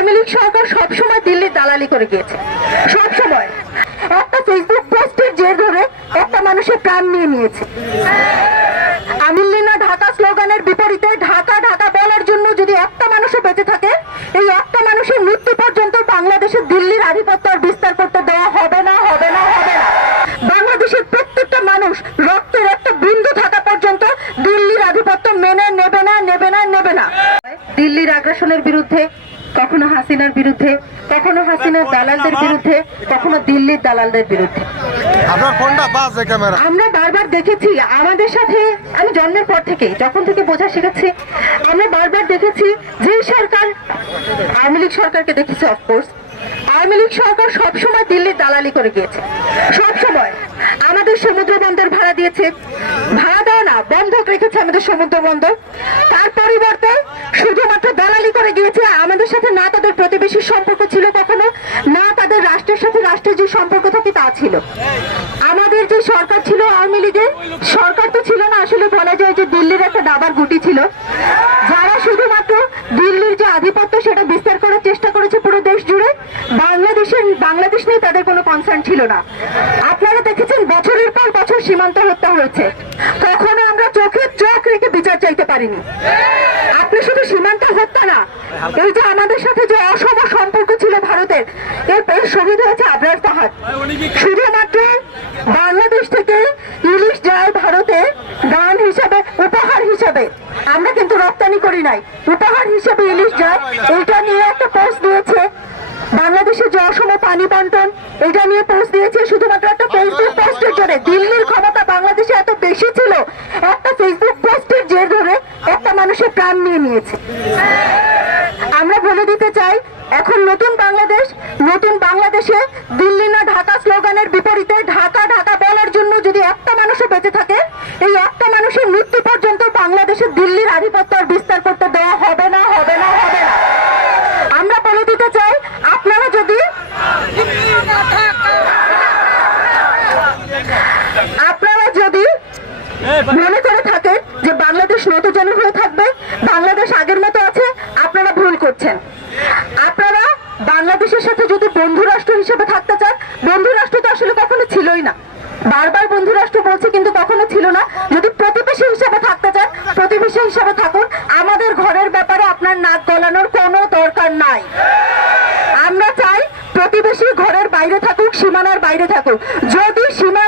আওয়ামী লীগ সরকার সবসময় দিল্লির দালালি করে গিয়েছে। সবসময়। একটা ফেসবুক পোস্টের জের ধরে একটা মানুষের প্রাণ নিয়ে নিয়েছে। আমিল্লিনা ঢাকা স্লোগানের বিপরীতে ঢাকা ঢাকা বলার জন্য যদি একটা মানুষও বেঁচে থাকে, এই একটা মানুষের মৃত্যু পর্যন্ত বাংলাদেশের দিল্লির আধিপত্য আর বিস্তার করতে দেওয়া হবে না হবে না হবে না। বাংলাদেশের প্রত্যেকটা মানুষ রক্তের একটা বিন্দু থাকা পর্যন্ত দিল্লির আধিপত্য মেনে নেবে না নেবে না নেবে না। দিল্লির আগ্রাসনের বিরুদ্ধে কখনো হাসিনার বিরুদ্ধে কখনো হাসিনার দালালদের বিরুদ্ধে কখনো দিল্লির দালালদের বিরুদ্ধে। আমরা বারবার দেখেছি আমাদের সাথে আমি জন্মের পর থেকে যখন থেকে বোঝা শিখেছি আমরা বারবার দেখেছি যে সরকার আওয়ামী লীগ সরকারকে দেখেছি অফকোর্স আওয়ামী লীগ সরকার সবসময় দিল্লির দালালি করে গিয়েছে। সবসময়। আমাদের সমুদ্র বন্দর ভাড়া দিয়েছে। ভাড়া দেওয়া না বন্ধক রেখেছে আমাদের সমুদ্র বন্দর। তার পরিবর্তে শুধুমাত্র দালালি করে গিয়েছে, আমাদের সাথে না তাদের প্রতিবেশীর সম্পর্ক ছিল কখনো, না তাদের রাষ্ট্রের সাথে রাষ্ট্রের যে সম্পর্ক থাকে তা ছিল। আমাদের যে সরকার ছিল আওয়ামী লীগের, সরকার তো ছিল না, আসলে বলা যায় যে দিল্লির একটা দাবার গুটি ছিল। যারা শুধুমাত্র দিল্লির যে আধিপত্য সেটা বিস্তার করার চেষ্টা করেছে পুরো দেশ জুড়ে, বাংলাদেশের, বাংলাদেশ নিয়ে তাদের কোনো কনসার্ন ছিল না। আপনারা দেখেছেন, বছরের পর বছর সীমান্ত হত্যা হয়েছে। কখনো আমরা চোখে চোখ রেখে চাইতে পারিনি। আপনি শুধু সীমান্ত হত্যা না, এই যে আমাদের সাথে যে অসম সম্পর্ক ছিল ভারতের, এর শহীদ হয়েছে আবরার পাহাড়। শুধুমাত্র বাংলাদেশ থেকে ইলিশ যায় ভারতে দান হিসাবে, উপহার হিসাবে, আমরা কিন্তু রপ্তানি করি নাই। উপহার হিসাবে ইলিশ যায় এটা নিয়ে একটা পোস্ট দিয়েছে বাংলাদেশের যে অসম পানি বন্টন এটা নিয়ে পোস্ট দিয়েছে শুধুমাত্র একটা ফেসবুক পোস্টের জন্য দিল্লির ক্ষমতা বাংলাদেশে এত বেশি ছিল একটা ফেসবুক পোস্টের জের ধরে একটা মানুষের প্রাণ নিয়ে নিয়েছে। আমরা বলে দিতে চাই, এখন নতুন বাংলাদেশ, নতুন বাংলাদেশে দিল্লি না ঢাকা স্লোগানের বিপরীতে ঢাকা ঢাকা বলার জন্য যদি একটা মানুষও বেঁচে থাকে, এই একটা মানুষের মৃত্যু পর্যন্ত বাংলাদেশের দিল্লির আধিপত্য আর বিস্তার করতে দেওয়া হবে না হবে না হবে না। আমরা বলে দিতে চাই, আপনারা যদি আপনারা যদি মনে করে থাকেন যে বাংলাদেশ নতজন হয়ে থাকবে। বাংলাদেশ আগের মতো আছে, আপনারা ভুল করছেন। আপনারা বাংলাদেশের সাথে যদি বন্ধু রাষ্ট্র হিসেবে থাকতে চান বন্ধু রাষ্ট্র তো আসলে কখনো ছিলই না। বারবার বন্ধু রাষ্ট্র বলছে, কিন্তু কখনো ছিল না। যদি প্রতিবেশী হিসেবে থাকতে চান, প্রতিবেশী হিসেবে থাকুন। আমাদের ঘরের ব্যাপারে আপনার নাক গলানোর কোনো দরকার নাই। আমরা চাই প্রতিবেশী ঘরের বাইরে থাকুক, সীমানার বাইরে থাকুক। যদি সীমা